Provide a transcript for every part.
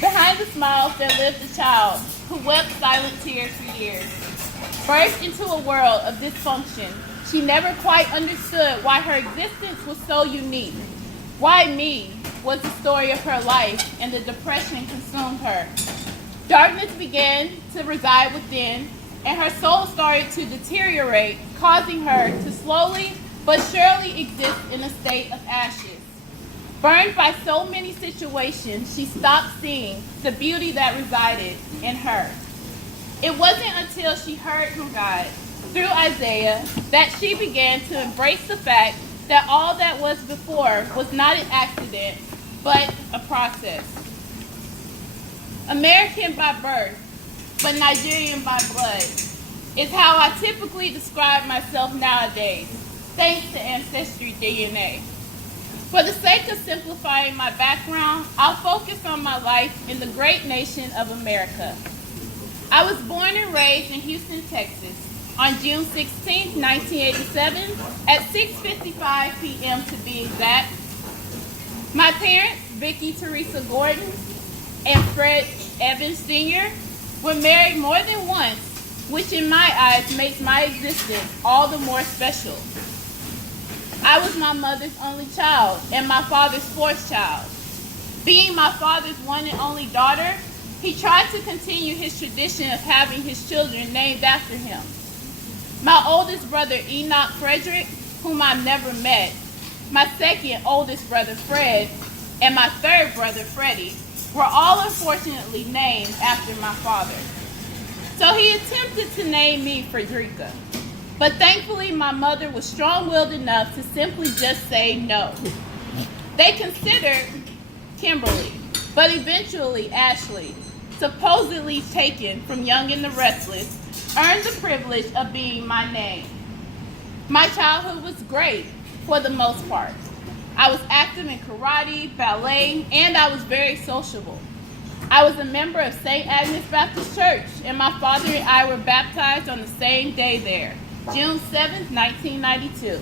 Behind the smiles there lived a child who wept silent tears for years. Birthed into a world of dysfunction, she never quite understood why her existence was so unique. Why me was the story of her life, and the depression consumed her. Darkness began to reside within, and her soul started to deteriorate, causing her to slowly but surely exist in a state of ashes. Burned by so many situations, she stopped seeing the beauty that resided in her. It wasn't until she heard from God through Isaiah that she began to embrace the fact that all that was before was not an accident, but a process. American by birth, but Nigerian by blood, is how I typically describe myself nowadays, thanks to Ancestry DNA. For the sake of simplifying my background, I'll focus on my life in the great nation of America. I was born and raised in Houston, Texas, on June 16, 1987, at 6:55 p.m. to be exact. My parents, Vicki Teresa Gordon and Fred Evans Sr., were married more than once, which in my eyes makes my existence all the more special. I was my mother's only child and my father's fourth child. Being my father's one and only daughter, he tried to continue his tradition of having his children named after him. My oldest brother, Enoch Frederick, whom I've never met, my second oldest brother, Fred, and my third brother, Freddie, were all unfortunately named after my father. So he attempted to name me Frederica. But thankfully, my mother was strong-willed enough to simply just say no. They considered Kimberly, but eventually Ashley, supposedly taken from Young and the Restless, earned the privilege of being my name. My childhood was great, for the most part. I was active in karate, ballet, and I was very sociable. I was a member of St. Agnes Baptist Church, and my father and I were baptized on the same day there, June 7th, 1992.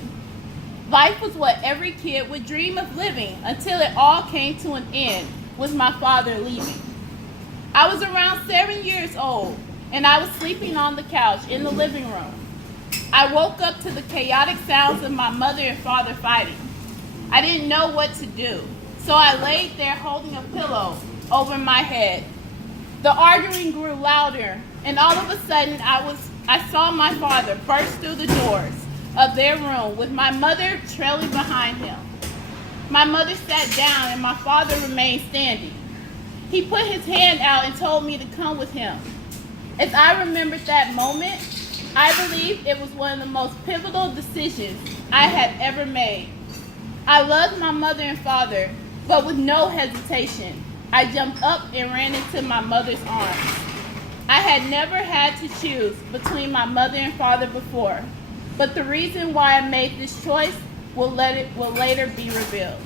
Life was what every kid would dream of living until it all came to an end with my father leaving. I was around 7 years old, and I was sleeping on the couch in the living room. I woke up to the chaotic sounds of my mother and father fighting. I didn't know what to do, so I laid there holding a pillow over my head. The arguing grew louder, and all of a sudden I saw my father burst through the doors of their room with my mother trailing behind him. My mother sat down and my father remained standing. He put his hand out and told me to come with him. As I remembered that moment, I believe it was one of the most pivotal decisions I had ever made. I loved my mother and father, but with no hesitation, I jumped up and ran into my mother's arms. I had never had to choose between my mother and father before, but the reason why I made this choice will later be revealed.